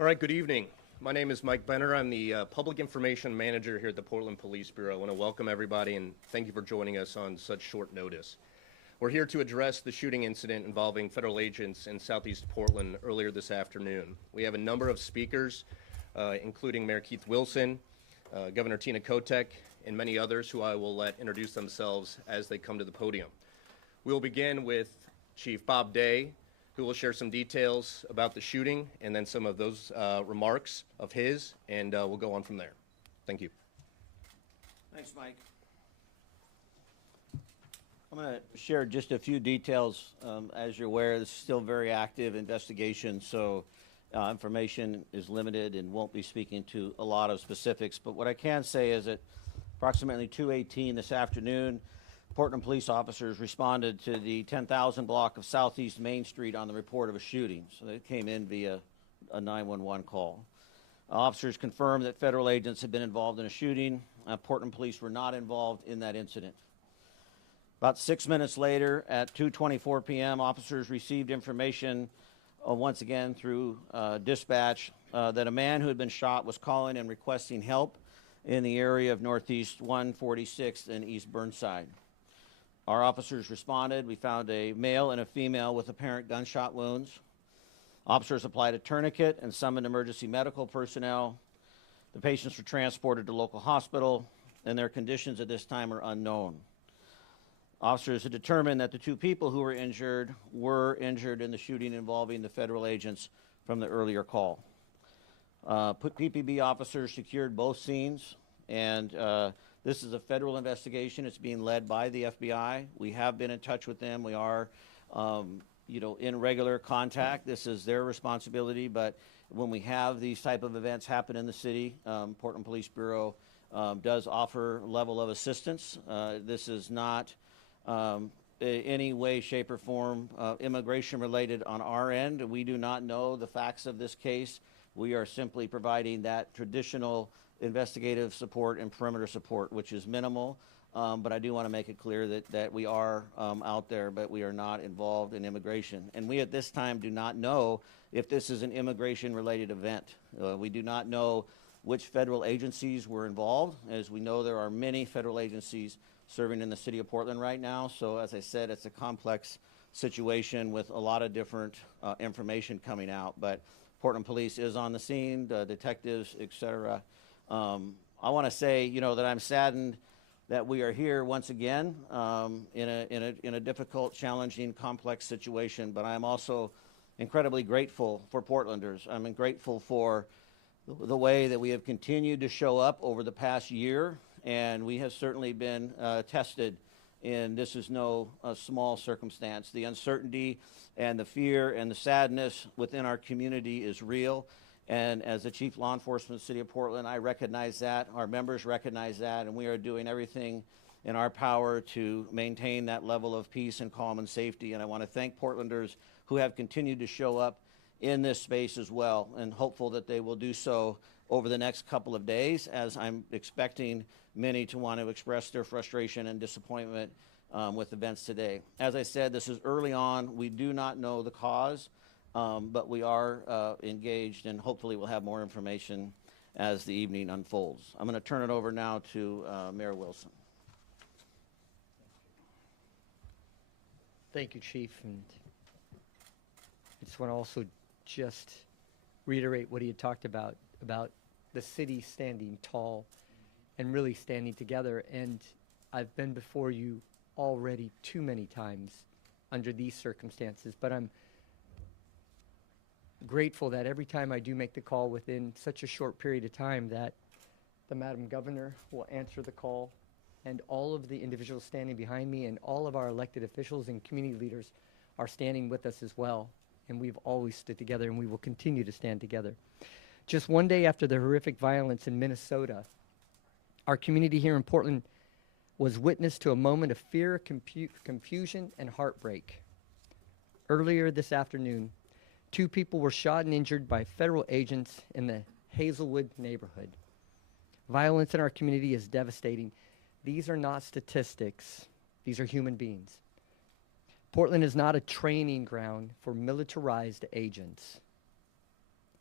All right, good evening. My name is Mike Benner. I'm the Public Information Manager here at the Portland Police Bureau. I want to welcome everybody and thank you for joining us on such short notice. We're here to address the shooting incident involving federal agents in Southeast Portland earlier this afternoon. We have a number of speakers, including Mayor Keith Wilson, Governor Tina Kotek, and many others who I will let introduce themselves as they come to the podium. We will begin with Chief Bob Day, who will share some details about the shooting and then some of those remarks of his, and we'll go on from there. Thank you. Thanks, Mike. I'm going to share just a few details. As you're aware, this is still a very active investigation, so information is limited and won't be speaking to a lot of specifics. But what I can say is that approximately 2:18 this afternoon, Portland police officers responded to the 10,000 block of Southeast Main Street on the report of a shooting. So they came in via a 911 call. Officers confirmed that federal agents had been involved in a shooting. Portland police were not involved in that incident. About 6 minutes later, at 2:24 p.m., officers received information once again through dispatch that a man who had been shot was calling and requesting help in the area of Northeast 146th and East Burnside. Our officers responded. We found a male and a female with apparent gunshot wounds. Officers applied a tourniquet and summoned emergency medical personnel. The patients were transported to local hospital, and their conditions at this time are unknown. Officers had determined that the two people who were injured in the shooting involving the federal agents from the earlier call. PPB officers secured both scenes, and this is a federal investigation. It's being led by the FBI. We have been in touch with them. We are, in regular contact. This is their responsibility, but when we have these type of events happen in the city, Portland Police Bureau does offer level of assistance. This is not any way, shape, or form immigration related on our end. We do not know the facts of this case. We are simply providing that traditional investigative support and perimeter support, which is minimal, but I do want to make it clear that we are out there, but we are not involved in immigration. And we at this time do not know if this is an immigration-related event. We do not know which federal agencies were involved. As we know, there are many federal agencies serving in the city of Portland right now, so as I said, it's a complex situation with a lot of different information coming out, but Portland Police is on the scene, the detectives, et cetera. I want to say, that I'm saddened that we are here once again in a difficult, challenging, complex situation. But I'm also incredibly grateful for Portlanders. I'm grateful for the way that we have continued to show up over the past year, and we have certainly been tested. And this is no small circumstance. The uncertainty and the fear and the sadness within our community is real. And as the Chief Law Enforcement of the City of Portland, I recognize that, our members recognize that, and we are doing everything in our power to maintain that level of peace and calm and safety. And I want to thank Portlanders who have continued to show up in this space as well, and hopeful that they will do so over the next couple of days, as I'm expecting many to want to express their frustration and disappointment with events today. As I said, this is early on. We do not know the cause. But we are engaged, and hopefully we'll have more information as the evening unfolds. I'm going to turn it over now to Mayor Wilson. Thank you, Chief. And I just want to also just reiterate what he had talked about the city standing tall and really standing together. And I've been before you already too many times under these circumstances, but I'm grateful that every time I do make the call within such a short period of time that the Madam Governor will answer the call, and all of the individuals standing behind me and all of our elected officials and community leaders are standing with us as well. And we've always stood together, and we will continue to stand together. Just one day after the horrific violence in Minnesota, our community here in Portland was witness to a moment of fear, confusion, and heartbreak. Earlier this afternoon, 2 people were shot and injured by federal agents in the Hazelwood neighborhood. Violence in our community is devastating. These are not statistics. These are human beings. Portland is not a training ground for militarized agents.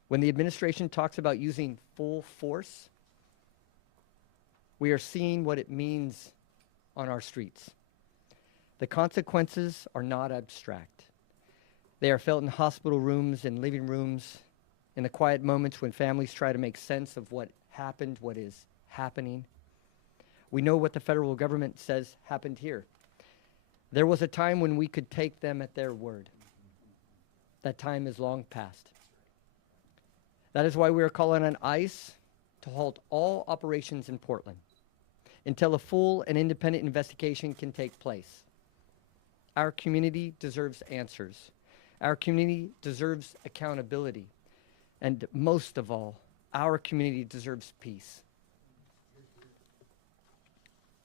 When the administration talks about using full force, we are seeing what it means on our streets. The consequences are not abstract. They are felt in hospital rooms and living rooms, in the quiet moments when families try to make sense of what happened, what is happening. We know what the federal government says happened here. There was a time when we could take them at their word. That time is long past. That is why we are calling on ICE to halt all operations in Portland until a full and independent investigation can take place. Our community deserves answers. Our community deserves accountability. And most of all, our community deserves peace.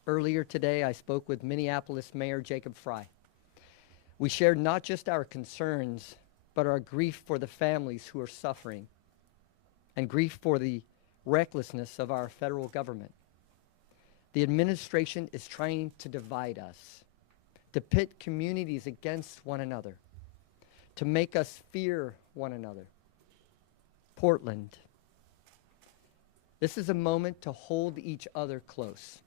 Earlier today, I spoke with Minneapolis Mayor Jacob Frey. We shared not just our concerns, but our grief for the families who are suffering and grief for the recklessness of our federal government. The administration is trying to divide us, to pit communities against one another, to make us fear one another. Portland. This is a moment to hold each other close,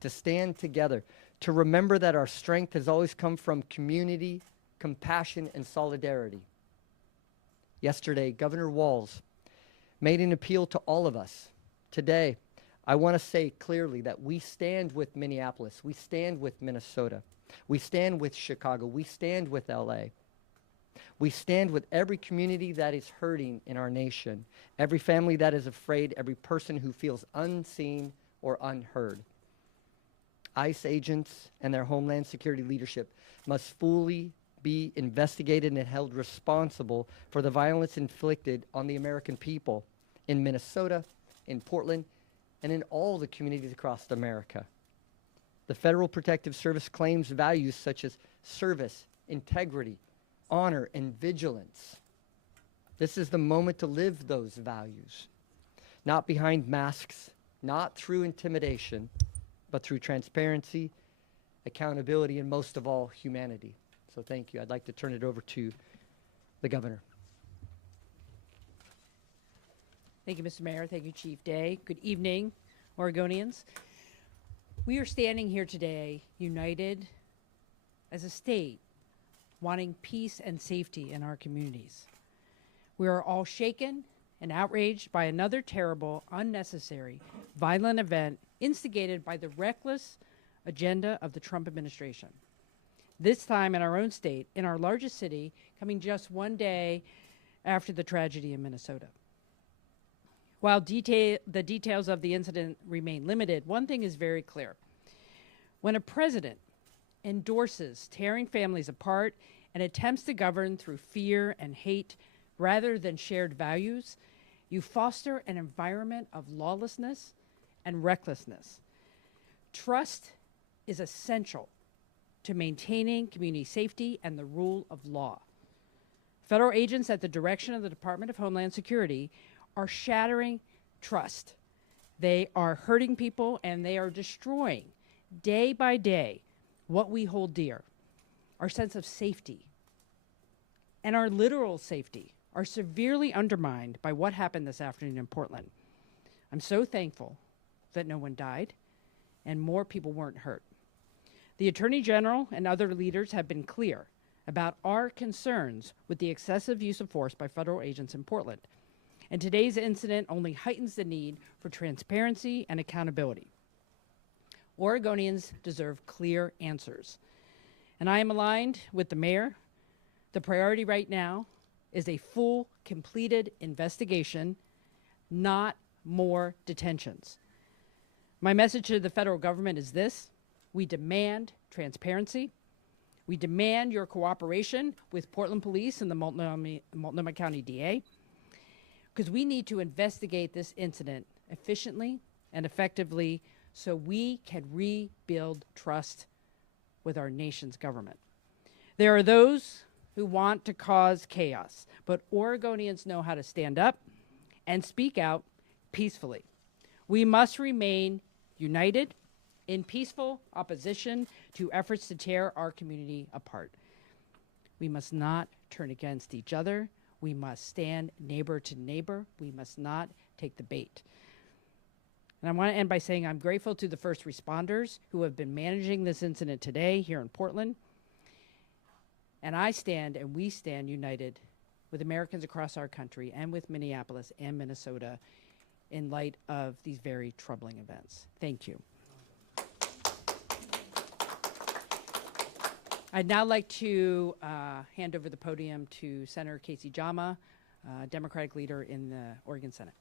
to stand together, to remember that our strength has always come from community, compassion, and solidarity. Yesterday, Governor Walz made an appeal to all of us. Today, I want to say clearly that we stand with Minneapolis, we stand with Minnesota, we stand with Chicago, we stand with LA. We stand with every community that is hurting in our nation, every family that is afraid, every person who feels unseen or unheard. ICE agents and their Homeland Security leadership must fully be investigated and held responsible for the violence inflicted on the American people in Minnesota, in Portland, and in all the communities across America. The Federal Protective Service claims values such as service, integrity, honor, and vigilance. This is the moment to live those values, not behind masks, not through intimidation, but through transparency, accountability, and most of all, humanity. So thank you. I'd like to turn it over to the governor. Thank you, Mr. Mayor. Thank you, Chief Day. Good evening, Oregonians. We are standing here today united as a state, wanting peace and safety in our communities. We are all shaken and outraged by another terrible, unnecessary, violent event instigated by the reckless agenda of the Trump administration. This time in our own state, in our largest city, coming just one day after the tragedy in Minnesota. While the details of the incident remain limited, one thing is very clear. When a president endorses tearing families apart and attempts to govern through fear and hate rather than shared values, you foster an environment of lawlessness and recklessness. Trust is essential to maintaining community safety and the rule of law. Federal agents at the direction of the Department of Homeland Security are shattering trust. They are hurting people and they are destroying day by day what we hold dear. Our sense of safety and our literal safety are severely undermined by what happened this afternoon in Portland. I'm so thankful that no one died and more people weren't hurt. The Attorney General and other leaders have been clear about our concerns with the excessive use of force by federal agents in Portland. And today's incident only heightens the need for transparency and accountability. Oregonians deserve clear answers. And I am aligned with the mayor. The priority right now is a full, completed investigation, not more detentions. My message to the federal government is this: we demand transparency. We demand your cooperation with Portland Police and the Multnomah County DA, because we need to investigate this incident efficiently and effectively so we can rebuild trust with our nation's government. There are those who want to cause chaos, but Oregonians know how to stand up and speak out peacefully. We must remain united in peaceful opposition to efforts to tear our community apart. We must not turn against each other We must stand neighbor to neighbor. We must not take the bait. And I want to end by saying I'm grateful to the first responders who have been managing this incident today here in Portland. And I stand and we stand united with Americans across our country and with Minneapolis and Minnesota in light of these very troubling events. Thank you. I'd now like to hand over the podium to Senator Casey Jama, Democratic leader in the Oregon Senate.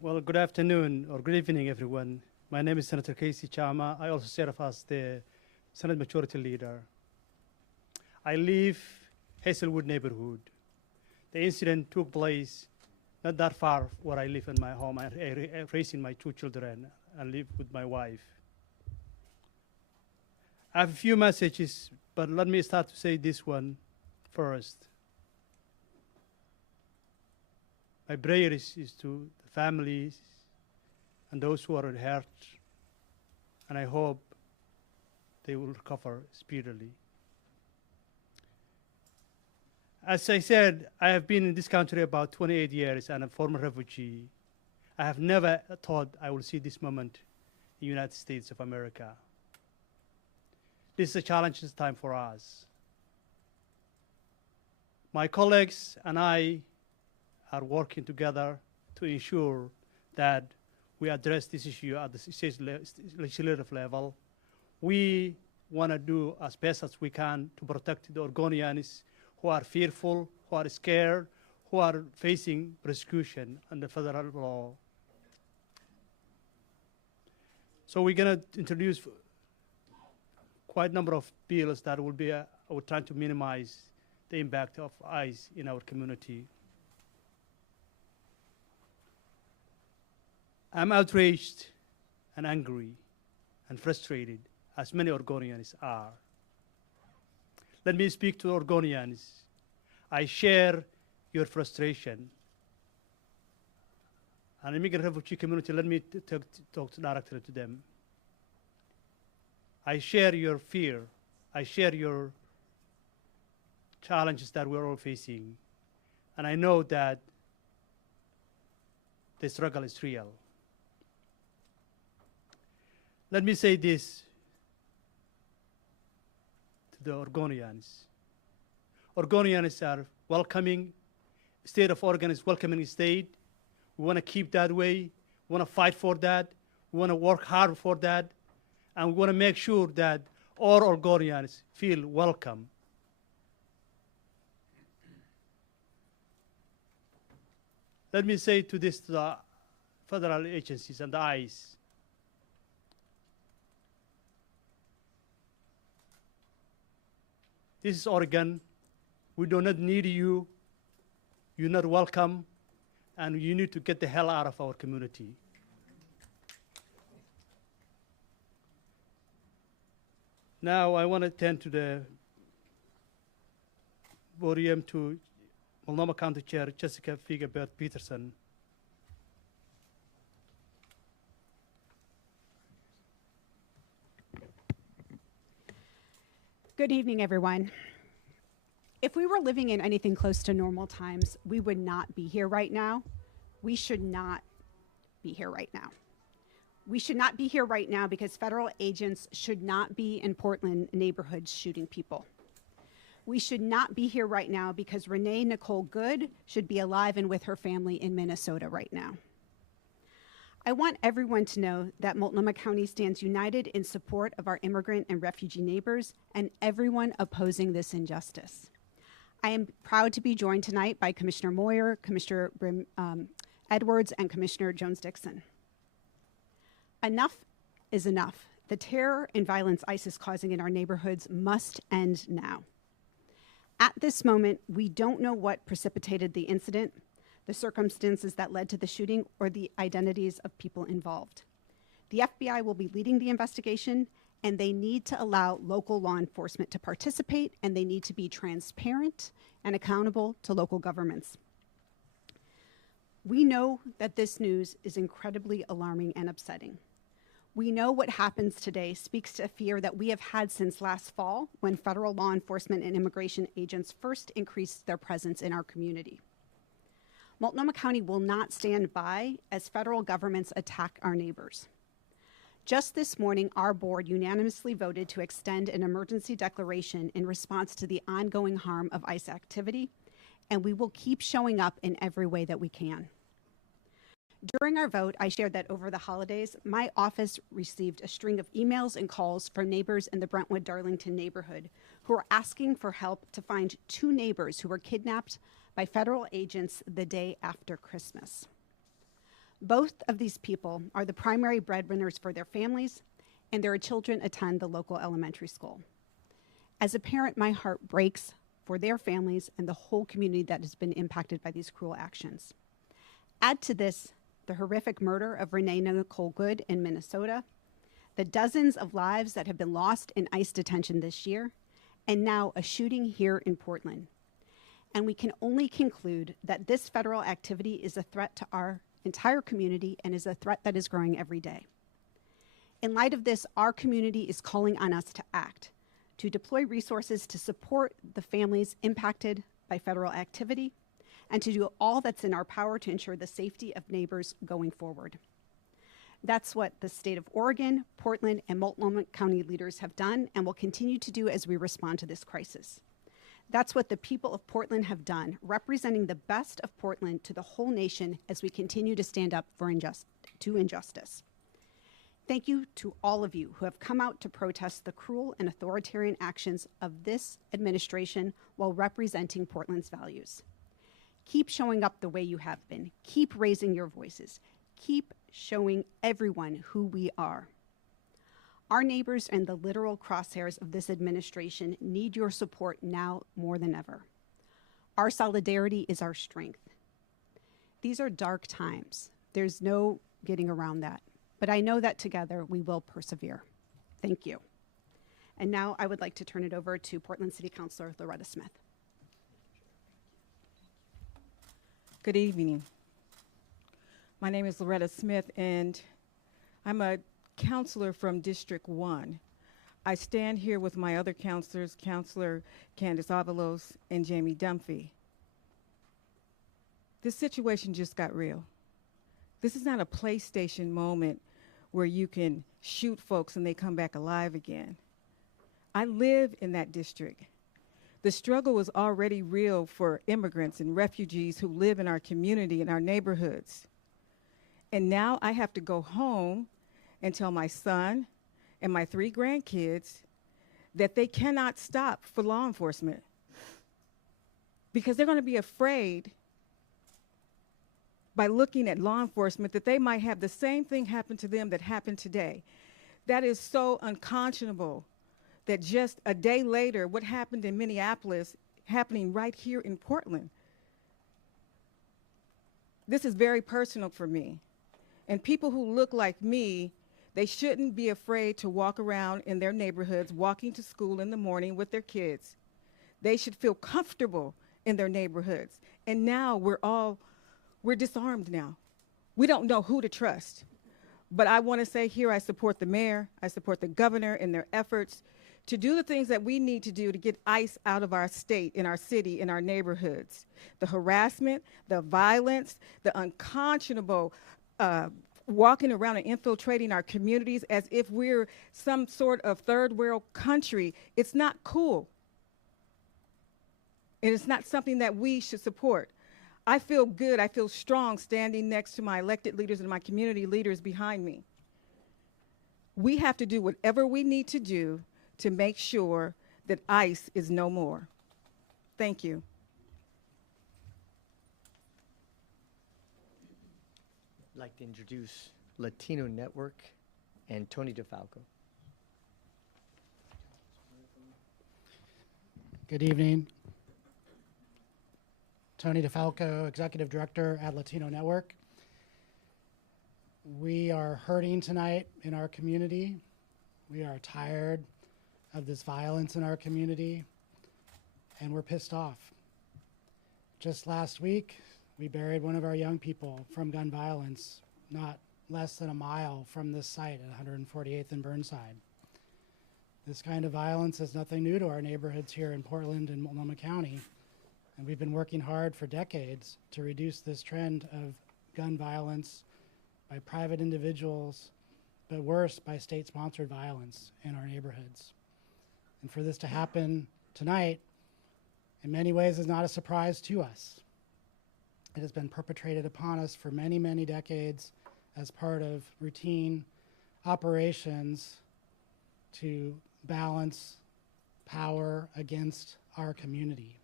Well, good afternoon or good evening, everyone. My name is Senator Casey Chama. I also serve as the Senate Majority Leader. I live Hazelwood neighborhood. The incident took place not that far where I live in my home. I'm raising my 2 children and live with my wife. I have a few messages, but let me start to say this one first. My prayer is to the families and those who are hurt, and I hope they will recover speedily. As I said, I have been in this country about 28 years and a former refugee. I have never thought I will see this moment in the United States of America. This is a challenging time for us. My colleagues and I are working together to ensure that we address this issue at the state legislative level. We want to do as best as we can to protect the Oregonians who are fearful, who are scared, who are facing persecution under federal law. So we're going to introduce quite a number of bills that will be trying to minimize the impact of ICE in our community. I'm outraged and angry and frustrated, as many Oregonians are. Let me speak to Oregonians. I share your frustration. An immigrant refugee community, let me talk directly to them. I share your fear. I share your challenges that we're all facing. And I know that the struggle is real. Let me say this to the Oregonians. Oregonians are welcoming. State of Oregon is welcoming state. We want to keep that way. We want to fight for that. We want to work hard for that. And we want to make sure that all Oregonians feel welcome. Let me say to this to the federal agencies and the ICE. This is Oregon. We do not need you. You're not welcome. And you need to get the hell out of our community. Now I want to turn to the podium to Multnomah County Chair Jessica Figgebert Peterson. Good evening, everyone. If we were living in anything close to normal times, we would not be here right now. We should not be here right now. We should not be here right now because federal agents should not be in Portland neighborhoods shooting people. We should not be here right now because Renee Nicole Good should be alive and with her family in Minnesota right now. I want everyone to know that Multnomah County stands united in support of our immigrant and refugee neighbors and everyone opposing this injustice. I am proud to be joined tonight by Commissioner Moyer, Commissioner Edwards, and Commissioner Jones-Dixon. Enough is enough. The terror and violence ICE is causing in our neighborhoods must end now. At this moment, we don't know what precipitated the incident, the circumstances that led to the shooting, or the identities of people involved. The FBI will be leading the investigation, and they need to allow local law enforcement to participate, and they need to be transparent and accountable to local governments. We know that this news is incredibly alarming and upsetting. We know what happens today speaks to a fear that we have had since last fall when federal law enforcement and immigration agents first increased their presence in our community. Multnomah County will not stand by as federal governments attack our neighbors. Just this morning, our board unanimously voted to extend an emergency declaration in response to the ongoing harm of ICE activity, and we will keep showing up in every way that we can. During our vote, I shared that over the holidays, my office received a string of emails and calls from neighbors in the Brentwood-Darlington neighborhood who are asking for help to find 2 neighbors who were kidnapped by federal agents the day after Christmas. Both of these people are the primary breadwinners for their families, and their children attend the local elementary school. As a parent, my heart breaks for their families and the whole community that has been impacted by these cruel actions. Add to this the horrific murder of Renee Nicole Good in Minnesota, the dozens of lives that have been lost in ICE detention this year, and now a shooting here in Portland. And we can only conclude that this federal activity is a threat to our entire community and is a threat that is growing every day. In light of this, our community is calling on us to act, to deploy resources to support the families impacted by federal activity, and to do all that's in our power to ensure the safety of neighbors going forward. That's what the state of Oregon, Portland, and Multnomah County leaders have done and will continue to do as we respond to this crisis. That's what the people of Portland have done, representing the best of Portland to the whole nation as we continue to stand up for injustice. Thank you to all of you who have come out to protest the cruel and authoritarian actions of this administration while representing Portland's values. Keep showing up the way you have been. Keep raising your voices. Keep showing everyone who we are. Our neighbors and the literal crosshairs of this administration need your support now more than ever. Our solidarity is our strength. These are dark times. There's no getting around that. But I know that together we will persevere. Thank you. And now I would like to turn it over to Portland City Councilor Loretta Smith. Good evening. My name is Loretta Smith, and I'm a counselor from District 1. I stand here with my other counselors, Counselor Candace Avalos and Jamie Dunphy. This situation just got real. This is not a PlayStation moment where you can shoot folks and they come back alive again. I live in that district. The struggle was already real for immigrants and refugees who live in our community, in our neighborhoods. And now I have to go home and tell my son and my 3 grandkids that they cannot stop for law enforcement because they're going to be afraid by looking at law enforcement that they might have the same thing happen to them that happened today. That is so unconscionable. That just a day later, what happened in Minneapolis, happening right here in Portland. This is very personal for me. And people who look like me, they shouldn't be afraid to walk around in their neighborhoods, walking to school in the morning with their kids. They should feel comfortable in their neighborhoods. And now we're disarmed now. We don't know who to trust. But I want to say here, I support the mayor, I support the governor in their efforts to do the things that we need to do to get ICE out of our state, in our city, in our neighborhoods. The harassment, the violence, the unconscionable walking around and infiltrating our communities as if we're some sort of third world country. It's not cool. And it's not something that we should support. I feel good, I feel strong standing next to my elected leaders and my community leaders behind me. We have to do whatever we need to do to make sure that ICE is no more. Thank you. I'd like to introduce Latino Network and Tony DeFalco. Good evening. Tony DeFalco, Executive Director at Latino Network. We are hurting tonight in our community. We are tired of this violence in our community, and we're pissed off. Just last week, we buried one of our young people from gun violence, not less than a mile from this site at 148th and Burnside. This kind of violence is nothing new to our neighborhoods here in Portland and Multnomah County, and we've been working hard for decades to reduce this trend of gun violence by private individuals, but worse, by state-sponsored violence in our neighborhoods. And for this to happen tonight, in many ways, is not a surprise to us. It has been perpetrated upon us for many, many decades as part of routine operations to balance power against our community.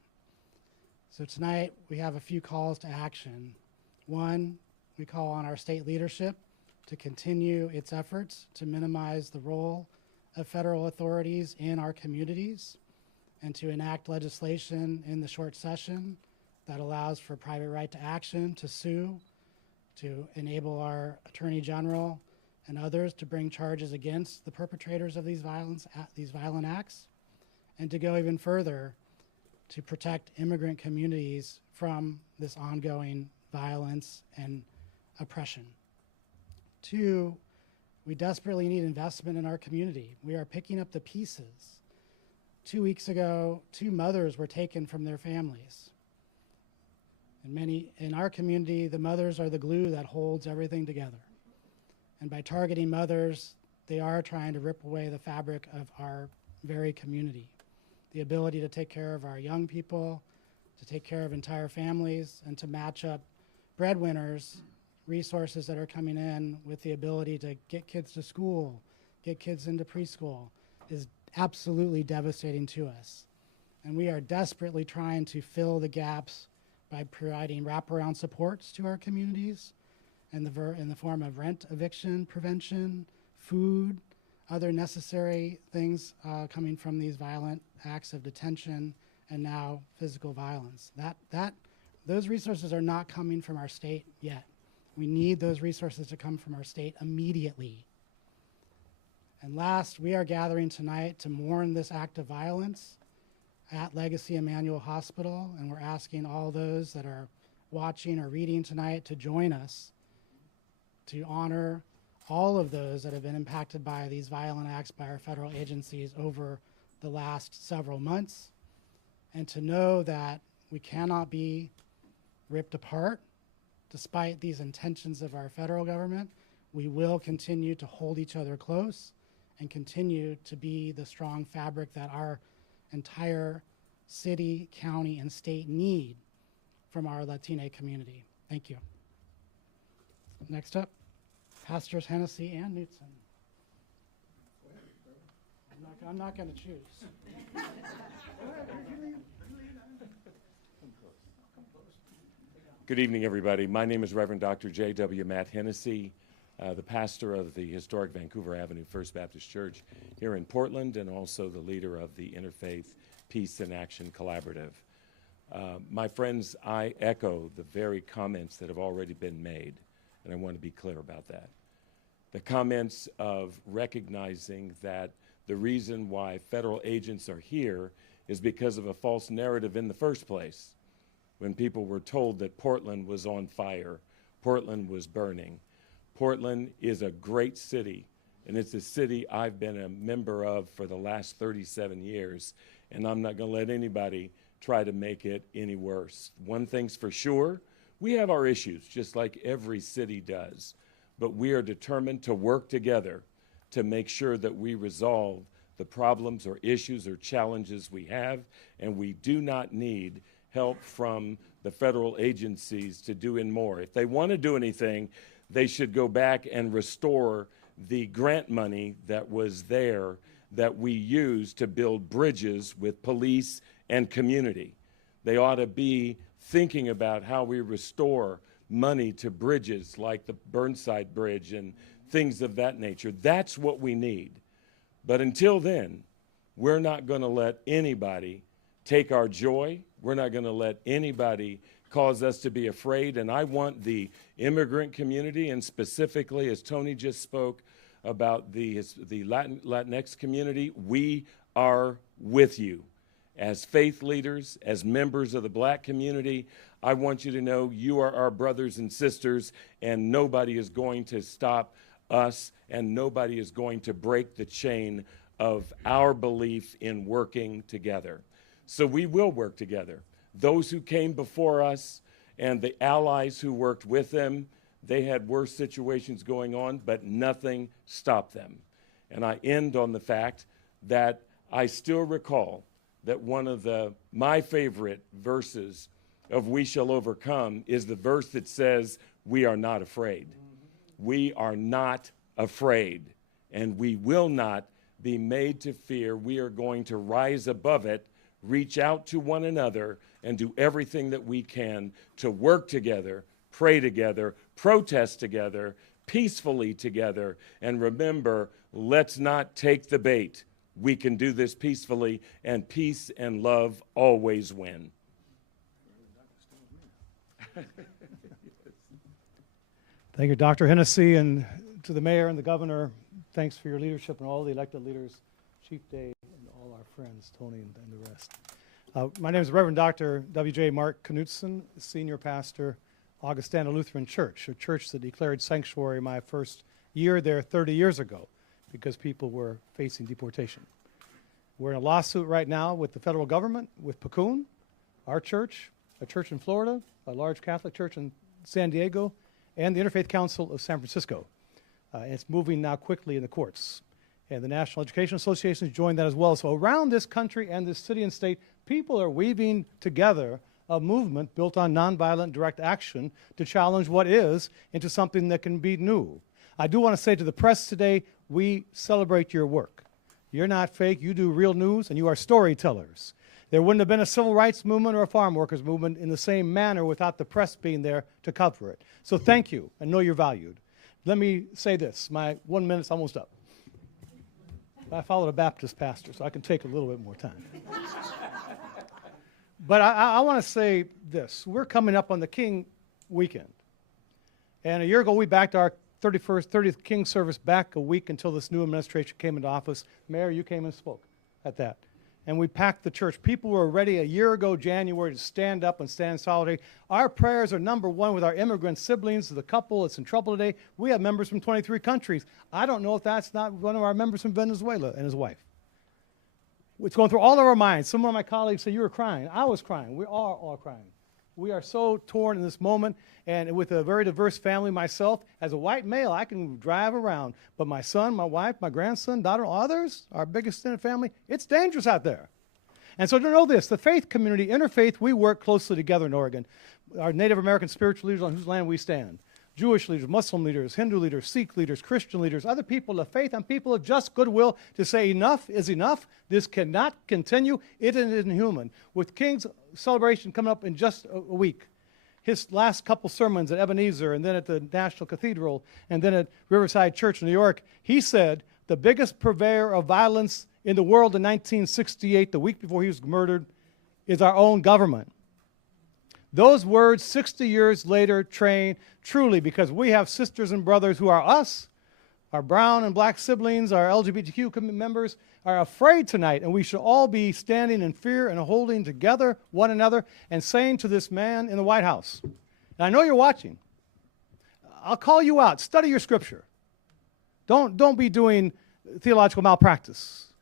So tonight, we have a few calls to action. One, we call on our state leadership to continue its efforts to minimize the role of federal authorities in our communities and to enact legislation in the short session that allows for private right to action, to sue, to enable our Attorney General and others to bring charges against the perpetrators of these violent acts, and to go even further to protect immigrant communities from this ongoing violence and oppression. Two, we desperately need investment in our community. We are picking up the pieces. 2 weeks ago, 2 mothers were taken from their families. And in our community, the mothers are the glue that holds everything together. And by targeting mothers, they are trying to rip away the fabric of our very community. The ability to take care of our young people, to take care of entire families, and to match up breadwinners, resources that are coming in with the ability to get kids to school, get kids into preschool, is absolutely devastating to us. And we are desperately trying to fill the gaps by providing wraparound supports to our communities in the form of rent eviction prevention, food, other necessary things coming from these violent acts of detention and now physical violence. Those resources are not coming from our state yet. We need those resources to come from our state immediately. And last, we are gathering tonight to mourn this act of violence at Legacy Emmanuel Hospital, and we're asking all those that are watching or reading tonight to join us to honor all of those that have been impacted by these violent acts by our federal agencies over the last several months, and to know that we cannot be ripped apart despite these intentions of our federal government. We will continue to hold each other close and continue to be the strong fabric that our entire city, county, and state need from our Latina community. Thank you. Next up, Pastors Hennessy and Knutson. I'm not going to choose. Good evening, everybody. My name is Reverend Dr. J.W. Matt Hennessy, the pastor of the historic Vancouver Avenue First Baptist Church here in Portland, and also the leader of the Interfaith Peace and Action Collaborative. My friends, I echo the very comments that have already been made, and I want to be clear about that. The comments of recognizing that the reason why federal agents are here is because of a false narrative in the first place. When people were told that Portland was on fire, Portland was burning. Portland is a great city, and it's a city I've been a member of for the last 37 years, and I'm not going to let anybody try to make it any worse. One thing's for sure, we have our issues, just like every city does, but we are determined to work together to make sure that we resolve the problems or issues or challenges we have, and we do not need help from the federal agencies to do in more. If they want to do anything, they should go back and restore the grant money that was there that we used to build bridges with police and community. They ought to be thinking about how we restore money to bridges like the Burnside Bridge and things of that nature. That's what we need. But until then, we're not going to let anybody take our joy. We're not going to let anybody cause us to be afraid. And I want the immigrant community, and specifically, as Tony just spoke about the Latinx community, we are with you. As faith leaders, as members of the black community, I want you to know you are our brothers and sisters, and nobody is going to stop us, and nobody is going to break the chain of our belief in working together. So we will work together. Those who came before us and the allies who worked with them, they had worse situations going on, but nothing stopped them. And I end on the fact that I still recall that one of my favorite verses of We Shall Overcome is the verse that says, we are not afraid. We are not afraid, and we will not be made to fear. We are going to rise above it, reach out to one another, and do everything that we can to work together, pray together, protest together, peacefully together, and remember, let's not take the bait. We can do this peacefully, and peace and love always win. Thank you, Dr. Hennessy, and to the mayor and the governor, thanks for your leadership and all the elected leaders, Chief Day, and all our friends, Tony and the rest. My name is Reverend Dr. W.J. Mark Knutson, Senior Pastor, Augustana Lutheran Church, a church that declared sanctuary my first year there 30 years ago because people were facing deportation. We're in a lawsuit right now with the federal government, with Pacun, our church, a church in Florida, a large Catholic church in San Diego, and the Interfaith Council of San Francisco. It's moving now quickly in the courts. And the National Education Association has joined that as well. So around this country and this city and state, people are weaving together a movement built on nonviolent direct action to challenge what is into something that can be new. I do want to say to the press today, we celebrate your work. You're not fake, you do real news, and you are storytellers. There wouldn't have been a civil rights movement or a farm workers movement in the same manner without the press being there to cover it. So thank you, and know you're valued. Let me say this, my 1 minute's almost up. I followed a Baptist pastor, so I can take a little bit more time. But I want to say this. We're coming up on the King weekend. And a year ago, we backed our 30th King service back a week until this new administration came into office. Mayor, you came and spoke at that. And we packed the church. People were ready a year ago, January, to stand up and stand in solidarity. Our prayers are number one with our immigrant siblings, the couple that's in trouble today. We have members from 23 countries. I don't know if that's not one of our members from Venezuela and his wife. It's going through all of our minds. Some of my colleagues say, you were crying. I was crying. We are all crying. We are so torn in this moment, and with a very diverse family myself, as a white male, I can drive around. But my son, my wife, my grandson, daughter, others, our biggest extended family, it's dangerous out there. And so to know this, the faith community, interfaith, we work closely together in Oregon. Our Native American spiritual leaders on whose land we stand. Jewish leaders, Muslim leaders, Hindu leaders, Sikh leaders, Christian leaders, other people of faith, and people of just goodwill to say enough is enough. This cannot continue. It is inhuman. With King's celebration coming up in just a week, his last couple sermons at Ebenezer and then at the National Cathedral and then at Riverside Church in New York, he said the biggest purveyor of violence in the world in 1968, the week before he was murdered, is our own government. Those words 60 years later train truly, because we have sisters and brothers who are us, our brown and black siblings, our LGBTQ members are afraid tonight, and we should all be standing in fear and holding together one another and saying to this man in the White House, and I know you're watching, I'll call you out, study your scripture. Don't be doing theological malpractice.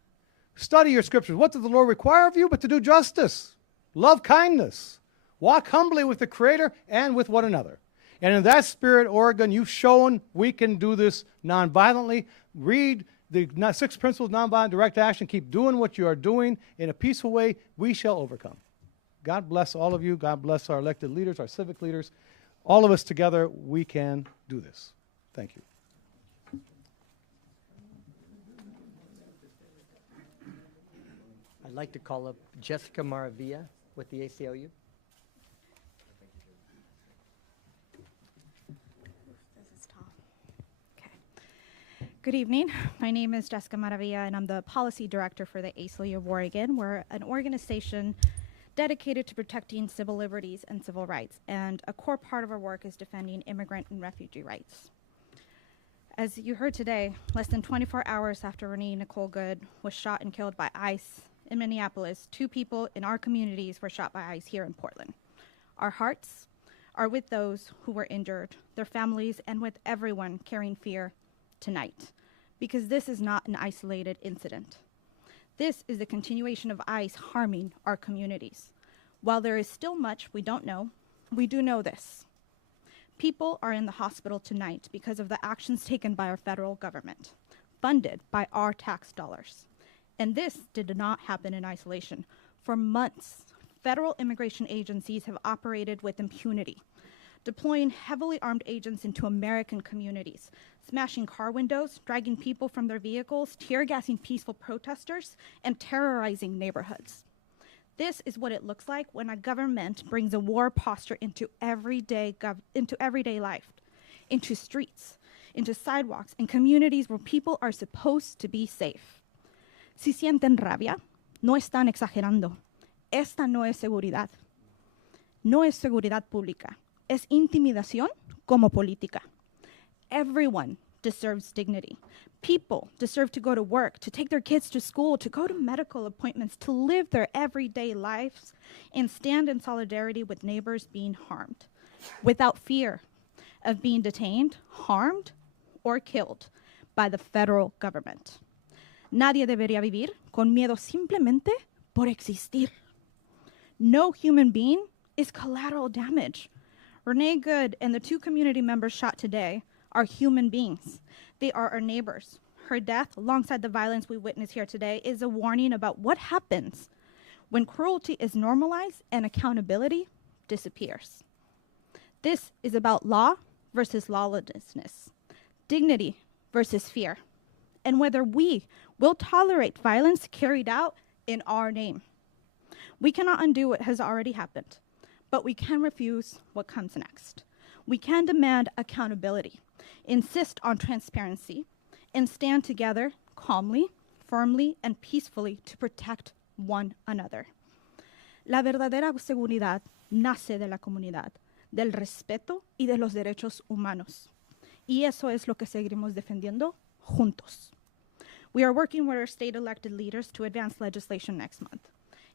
Study your scriptures. What does the Lord require of you but to do justice, love kindness, walk humbly with the Creator and with one another. And in that spirit, Oregon, you've shown we can do this nonviolently. Read the 6 principles of nonviolent direct action. Keep doing what you are doing in a peaceful way. We shall overcome. God bless all of you. God bless our elected leaders, our civic leaders. All of us together, we can do this. Thank you. I'd like to call up Jessica Maravilla with the ACLU. Good evening. My name is Jessica Maravilla, and I'm the Policy Director for the ACLU of Oregon. We're an organization dedicated to protecting civil liberties and civil rights, and a core part of our work is defending immigrant and refugee rights. As you heard today, less than 24 hours after Renee Nicole Good was shot and killed by ICE in Minneapolis, 2 people in our communities were shot by ICE here in Portland. Our hearts are with those who were injured, their families, and with everyone carrying fear tonight, because this is not an isolated incident. This is the continuation of ICE harming our communities. While there is still much we don't know, we do know this. People are in the hospital tonight because of the actions taken by our federal government, funded by our tax dollars. And this did not happen in isolation. For months, federal immigration agencies have operated with impunity, deploying heavily armed agents into American communities, smashing car windows, dragging people from their vehicles, tear gassing peaceful protesters, and terrorizing neighborhoods. This is what it looks like when a government brings a war posture into everyday life, into streets, into sidewalks, and communities where people are supposed to be safe. Si sienten rabia, no están exagerando. Esta no es seguridad. No es seguridad pública. Es intimidación como política. Everyone deserves dignity. People deserve to go to work, to take their kids to school, to go to medical appointments, to live their everyday lives, and stand in solidarity with neighbors being harmed, without fear of being detained, harmed, or killed by the federal government. Nadie debería vivir con miedo simplemente por existir. No human being is collateral damage. Renee Good and the 2 community members shot today are human beings. They are our neighbors. Her death, alongside the violence we witness here today, is a warning about what happens when cruelty is normalized and accountability disappears. This is about law versus lawlessness, dignity versus fear, and whether we will tolerate violence carried out in our name. We cannot undo what has already happened, but we can refuse what comes next. We can demand accountability, insist on transparency, and stand together calmly, firmly, and peacefully to protect one another. La verdadera seguridad nace de la comunidad, del respeto y de los derechos humanos. Y eso es lo que seguiremos defendiendo juntos. We are working with our state elected leaders to advance legislation next month,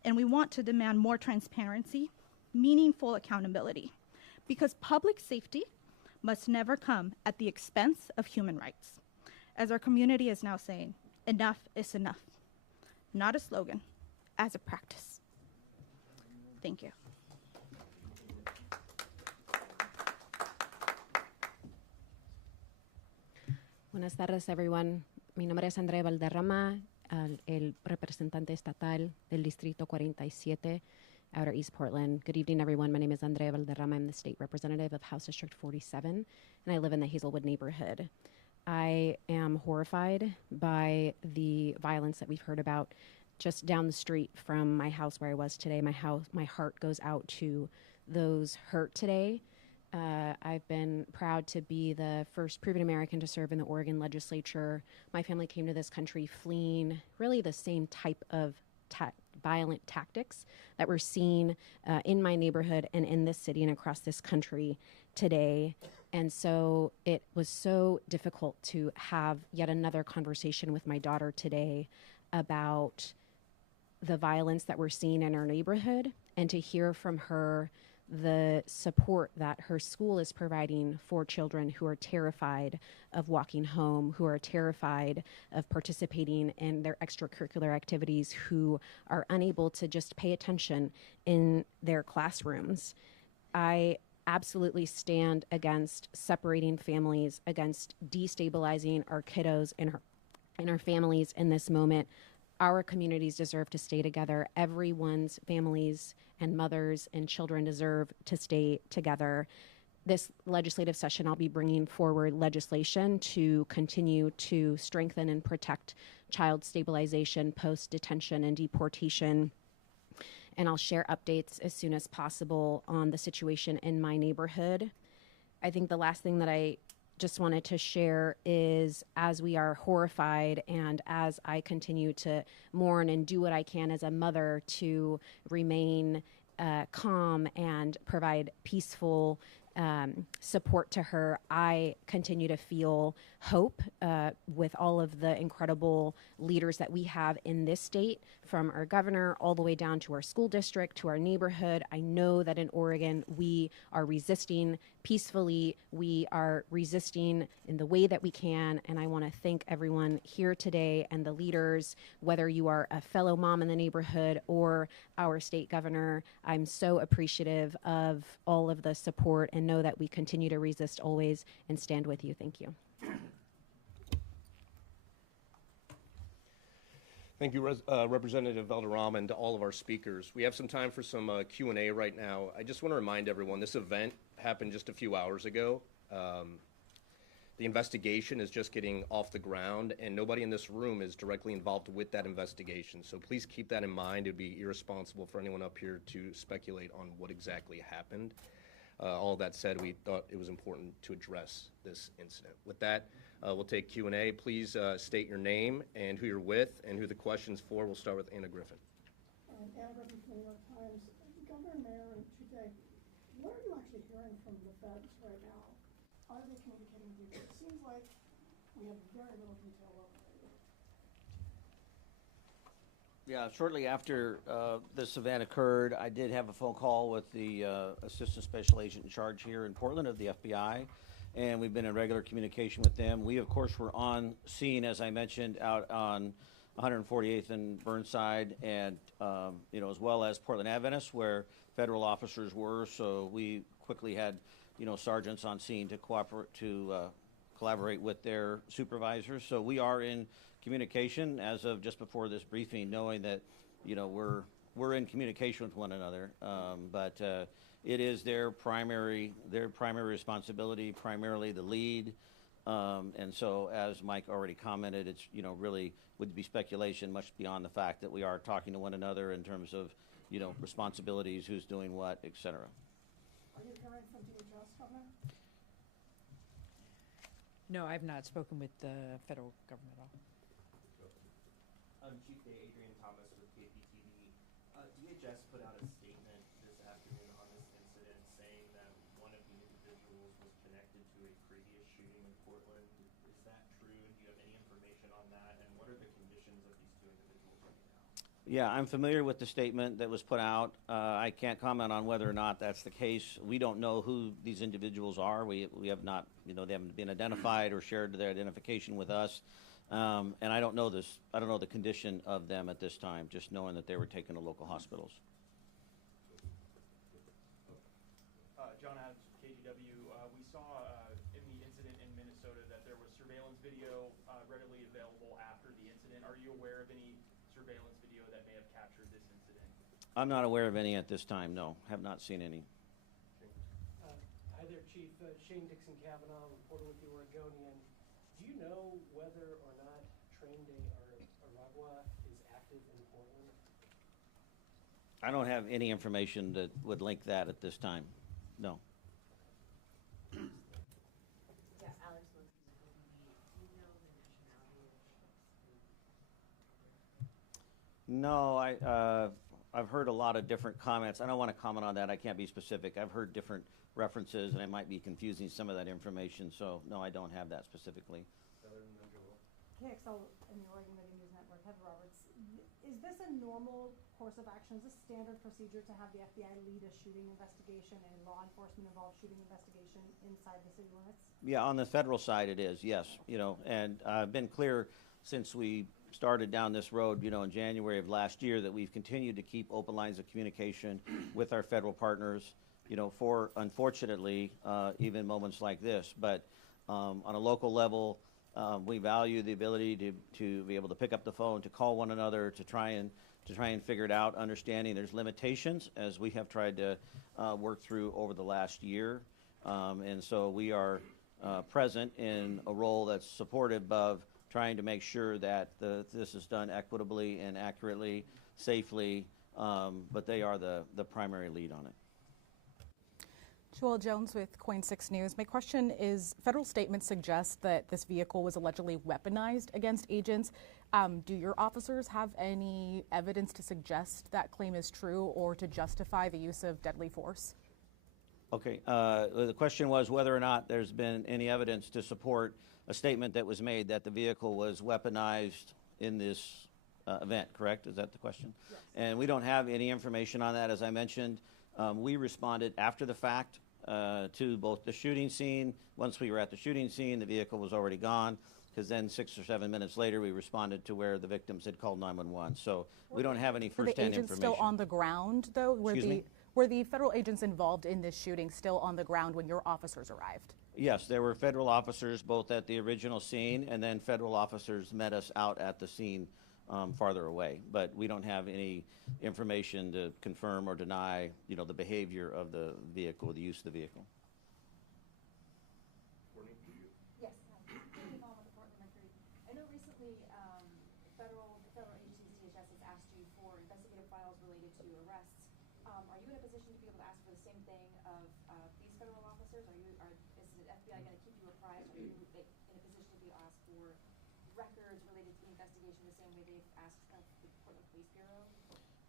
and we want to demand more transparency, meaningful accountability, because public safety must never come at the expense of human rights. As our community is now saying, enough is enough. Not a slogan, as a practice. Thank you. Buenas tardes, everyone. Mi nombre es Andrea Valderrama, el representante estatal del Distrito 47, Outer East Portland. Good evening, everyone. My name is Andrea Valderrama. I'm the state representative of House District 47, and I live in the Hazelwood neighborhood. I am horrified by the violence that we've heard about just down the street from my house where I was today. My heart goes out to those hurt today. I've been proud to be the first proven American to serve in the Oregon legislature. My family came to this country fleeing really the same type of violent tactics that we're seeing in my neighborhood and in this city and across this country today. And so it was so difficult to have yet another conversation with my daughter today about the violence that we're seeing in our neighborhood, and to hear from her the support that her school is providing for children who are terrified of walking home, who are terrified of participating in their extracurricular activities, who are unable to just pay attention in their classrooms. I absolutely stand against separating families, against destabilizing our kiddos and our families in this moment. Our communities deserve to stay together. Everyone's families and mothers and children deserve to stay together. This legislative session, I'll be bringing forward legislation to continue to strengthen and protect child stabilization, post-detention, and deportation. And I'll share updates as soon as possible on the situation in my neighborhood. I think the last thing that I just wanted to share is, as we are horrified and as I continue to mourn and do what I can as a mother to remain calm and provide peaceful support to her, I continue to feel hope with all of the incredible leaders that we have in this state, from our governor all the way down to our school district, to our neighborhood. I know that in Oregon, we are resisting peacefully. We are resisting in the way that we can. And I want to thank everyone here today and the leaders, whether you are a fellow mom in the neighborhood or our state governor. I'm so appreciative of all of the support, and know that we continue to resist always and stand with you. Thank you. Thank you, Representative Valderrama, and to all of our speakers. We have some time for some Q&A right now. I just want to remind everyone, this event happened just a few hours ago. The investigation is just getting off the ground, and nobody in this room is directly involved with that investigation. So please keep that in mind. It would be irresponsible for anyone up here to speculate on what exactly happened. All that said, we thought it was important to address this incident. With that, we'll take Q&A. Please state your name and who you're with and who the question's for. We'll start with Anna Griffin. Anna Griffin from the New York Times. Governor, Mayor, and Chief, what are you actually hearing from the feds right now? Are they communicating with you? It seems like we have very little detail over it. Yeah, shortly after this event occurred, I did have a phone call with the Assistant Special Agent in charge here in Portland of the FBI, and we've been in regular communication with them. We, of course, were on scene, as I mentioned, out on 148th and Burnside, and as well as Portland Adventist, where federal officers were. So we quickly had, sergeants on scene to collaborate with their supervisors. So we are in communication as of just before this briefing, knowing that, we're in communication with one another. But it is their primary responsibility, primarily the lead. And so, as Mike already commented, it's, really would be speculation much beyond the fact that we are talking to one another in terms of, responsibilities, who's doing what, et cetera. Are you hearing from DHS, Governor? No, I've not spoken with the federal government at all. Chief Day, Adrian Thomas with KPTV. DHS put out a statement this afternoon on this incident saying that one of the individuals was connected to a previous shooting in Portland. Is that true? Do you have any information on that? And what are the conditions of these two individuals right now? Yeah, I'm familiar with the statement that was put out. I can't comment on whether or not that's the case. We don't know who these individuals are. We have not, they haven't been identified or shared their identification with us. And I don't know the condition of them at this time, just knowing that they were taken to local hospitals. John Adams with KGW. We saw in the incident in Minnesota that there was surveillance video readily available after the incident. Are you aware of any surveillance video that may have captured this incident? I'm not aware of any at this time, no. Have not seen any. Hi there, Chief. Shane Dixon Kavanaugh, reporting with the Oregonian. Do you know whether or not Train Day or Aragua is active in Portland? I don't have any information that would link that at this time. No. Yeah, Alex Murphy, do you know the nationality of No, I've heard a lot of different comments. I don't want to comment on that. I can't be specific. I've heard different references, and I might be confusing some of that information. So, no, I don't have that specifically. KXL and the Oregon Media News Network, Heather Roberts. Is this a normal course of action? Is this standard procedure to have the FBI lead a shooting investigation and law enforcement involved shooting investigation inside the city limits? Yeah, on the federal side it is, yes. And I've been clear since we started down this road, in January of last year, that we've continued to keep open lines of communication with our federal partners, for, unfortunately, even moments like this. But on a local level, we value the ability to be able to pick up the phone, to call one another, to try and figure it out, understanding there's limitations, as we have tried to work through over the last year. And so we are present in a role that's supportive of trying to make sure that this is done equitably and accurately, safely, but they are the primary lead on it. Joel Jones with KOIN 6 News. My question is, federal statements suggest that this vehicle was allegedly weaponized against agents. Do your officers have any evidence to suggest that claim is true or to justify the use of deadly force? Okay, the question was whether or not there's been any evidence to support a statement that was made that the vehicle was weaponized in this event, correct? Is that the question? Yes. And we don't have any information on that, as I mentioned. We responded after the fact to both the shooting scene. Once we were at the shooting scene, the vehicle was already gone, because then 6 or 7 minutes later, we responded to where the victims had called 911. So we don't have any Were the firsthand agents information. still on the ground, though? Were the federal agents involved in this shooting still on the ground when your officers arrived? Yes, there were federal officers both at the original scene, and then federal officers met us out at the scene farther away. But we don't have any information to confirm or deny, the behavior of the vehicle, the use of the vehicle. Yes, Courtney Baum with the Portland Mercury. I know recently the federal agency DHS has asked you for investigative files related to arrests. Are you in a position to be able to ask for the same thing of these federal officers? Is the FBI going to keep you apprised? Are you in a position to be asked for records related to the investigation the same way they've asked the Portland Police Bureau?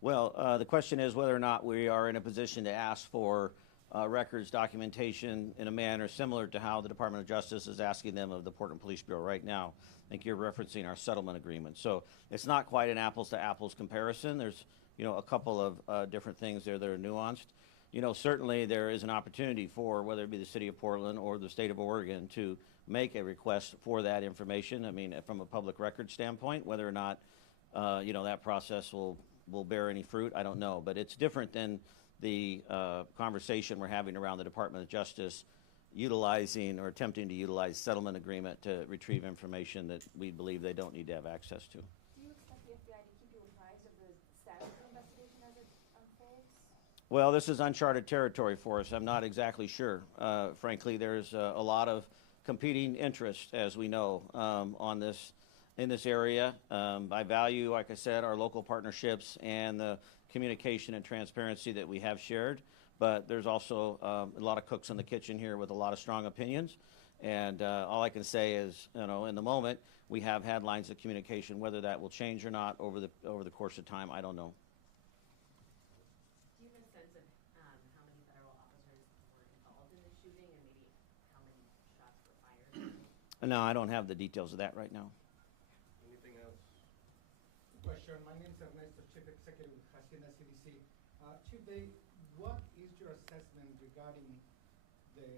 Well, the question is whether or not we are in a position to ask for records, documentation in a manner similar to how the Department of Justice is asking them of the Portland Police Bureau right now. I think you're referencing our settlement agreement. So it's not quite an apples to apples comparison. There's a couple of different things there that are nuanced. Certainly there is an opportunity for, whether it be the city of Portland or the state of Oregon, to make a request for that information. I mean, from a public record standpoint, whether or not, that process will bear any fruit, I don't know. But it's different than the conversation we're having around the Department of Justice utilizing or attempting to utilize settlement agreement to retrieve information that we believe they don't need to have access to. Do you expect the FBI to keep you apprised of the status of the investigation as it unfolds? Well, this is uncharted territory for us. I'm not exactly sure. Frankly, there's a lot of competing interests, as we know, in this area. I value, like I said, our local partnerships and the communication and transparency that we have shared. But there's also a lot of cooks in the kitchen here with a lot of strong opinions. And all I can say is, in the moment, we have had lines of communication. Whether that will change or not over the course of time, I don't know. Do you have a sense of how many federal officers were involved in the shooting and maybe how many shots were fired? No, I don't have the details of that right now. Anything else? Question. My name is Ernesto, Chief Executive with Hacienda CDC. Chief Day, what is your assessment regarding the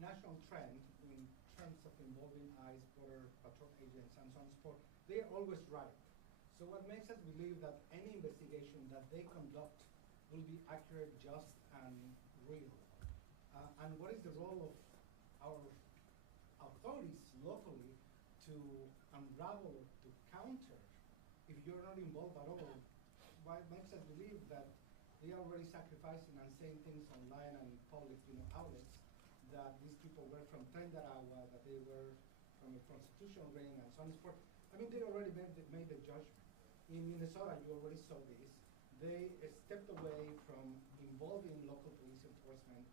national trend in terms of involving ICE, Border Patrol agents, and so on and so forth? They are always right. So what makes us believe that any investigation that they conduct will be accurate, just, and real? And what is the role of our authorities locally to unravel, to counter, if you're not involved at all? What makes us believe that they are already sacrificing and saying things online and public outlets that these people were from Tren de Aragua, that they were from a prostitution ring, and so on and so forth? I mean, they already made the judgment. In Minnesota, you already saw this. They stepped away from involving local police enforcement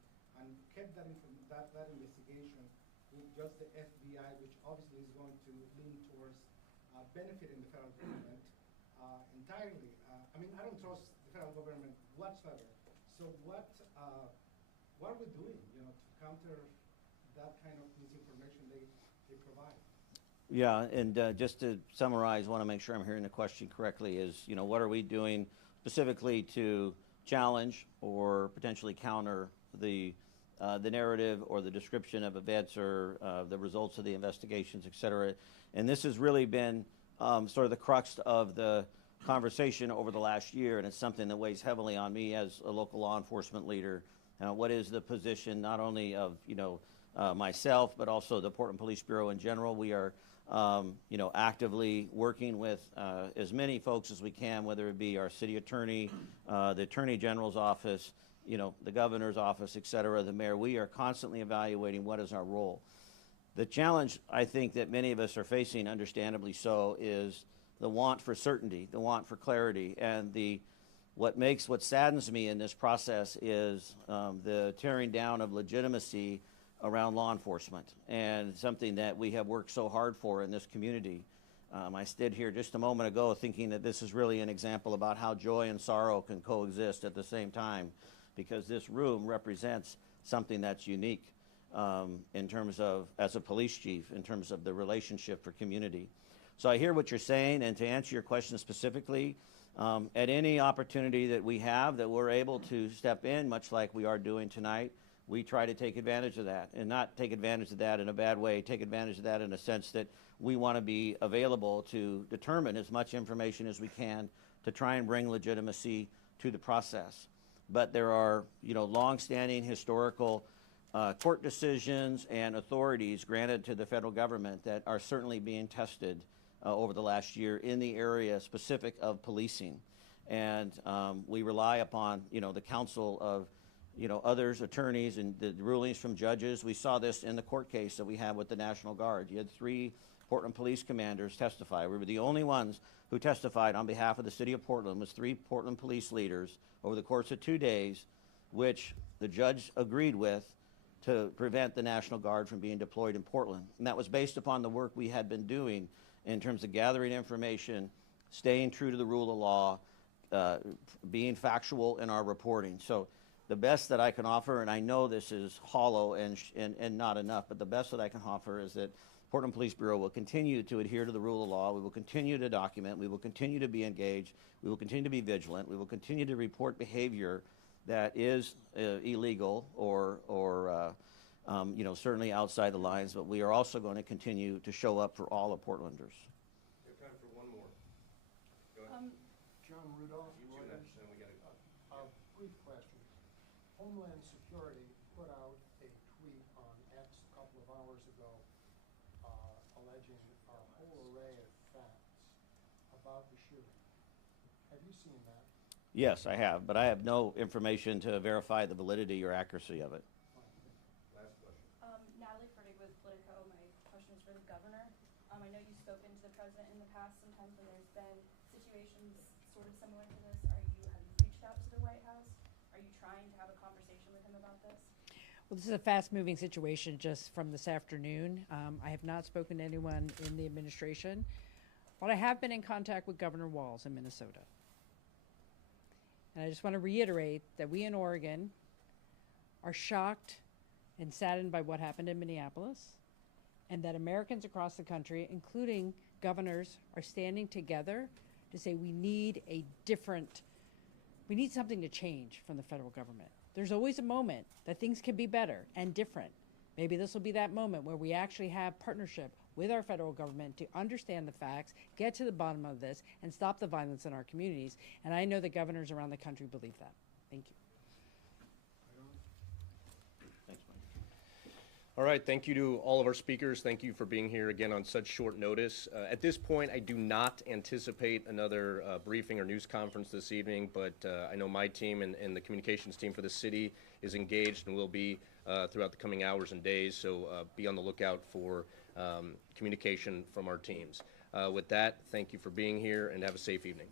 and kept that investigation with just the FBI, which obviously is going to lean towards benefiting the federal government entirely. I mean, I don't trust the federal government whatsoever. So what are we doing, to counter that kind of misinformation they provide? Yeah, and just to summarize, I want to make sure I'm hearing the question correctly, is, what are we doing specifically to challenge or potentially counter the narrative or the description of events or the results of the investigations, et cetera. And this has really been sort of the crux of the conversation over the last year, and it's something that weighs heavily on me as a local law enforcement leader. What is the position not only of myself, but also the Portland Police Bureau in general? We are actively working with as many folks as we can, whether it be our city attorney, the Attorney General's office, the governor's office, et cetera, the mayor. We are constantly evaluating what is our role. The challenge, I think, that many of us are facing, understandably so, is the want for certainty, the want for clarity, and what saddens me in this process is the tearing down of legitimacy around law enforcement, and something that we have worked so hard for in this community. I stood here just a moment ago thinking that this is really an example about how joy and sorrow can coexist at the same time, because this room represents something that's unique in terms of, as a police chief, in terms of the relationship for community. So I hear what you're saying, and to answer your question specifically, at any opportunity that we have that we're able to step in, much like we are doing tonight, we try to take advantage of that, and not take advantage of that in a bad way, take advantage of that in a sense that we want to be available to determine as much information as we can to try and bring legitimacy to the process. But there are, long-standing historical court decisions and authorities granted to the federal government that are certainly being tested over the last year in the area specific of policing. And we rely upon, the counsel of, others, attorneys, and the rulings from judges. We saw this in the court case that we had with the National Guard. You had 3 Portland police commanders testify. We were the only ones who testified on behalf of the city of Portland, was 3 Portland police leaders over the course of 2 days, which the judge agreed with to prevent the National Guard from being deployed in Portland. And that was based upon the work we had been doing in terms of gathering information, staying true to the rule of law, being factual in our reporting. So the best that I can offer, and I know this is hollow and not enough, but the best that I can offer is that Portland Police Bureau will continue to adhere to the rule of law. We will continue to document. We will continue to be engaged. We will continue to be vigilant. We will continue to report behavior that is illegal or certainly outside the lines, but we are also going to continue to show up for all of Portlanders. We have time for one more. Go ahead. John Rudolph. You next, then we got A brief question. Homeland Security put out a tweet on X a couple of hours ago alleging a whole array of facts about the shooting. Have you seen that? Yes, I have, but I have no information to verify the validity or accuracy of it. Last question. Natalie Ferdig with Politico. My question is for the governor. I know you've spoken to the president in the past, sometimes when there's been situations sort of similar to this. Have you reached out to the White House? Are you trying to have a conversation with him about this? Well, this is a fast-moving situation just from this afternoon. I have not spoken to anyone in the administration, but I have been in contact with Governor Walz in Minnesota. And I just want to reiterate that we in Oregon are shocked and saddened by what happened in Minneapolis, and that Americans across the country, including governors, are standing together to say we need something to change from the federal government. There's always a moment that things can be better and different. Maybe this will be that moment where we actually have partnership with our federal government to understand the facts, get to the bottom of this, and stop the violence in our communities. And I know that governors around the country believe that. Thank you. Thanks, Mike. All right, thank you to all of our speakers. Thank you for being here again on such short notice. At this point, I do not anticipate another briefing or news conference this evening, but I know my team and the communications team for the city is engaged and will be throughout the coming hours and days, so be on the lookout for communication from our teams. With that, thank you for being here and have a safe evening.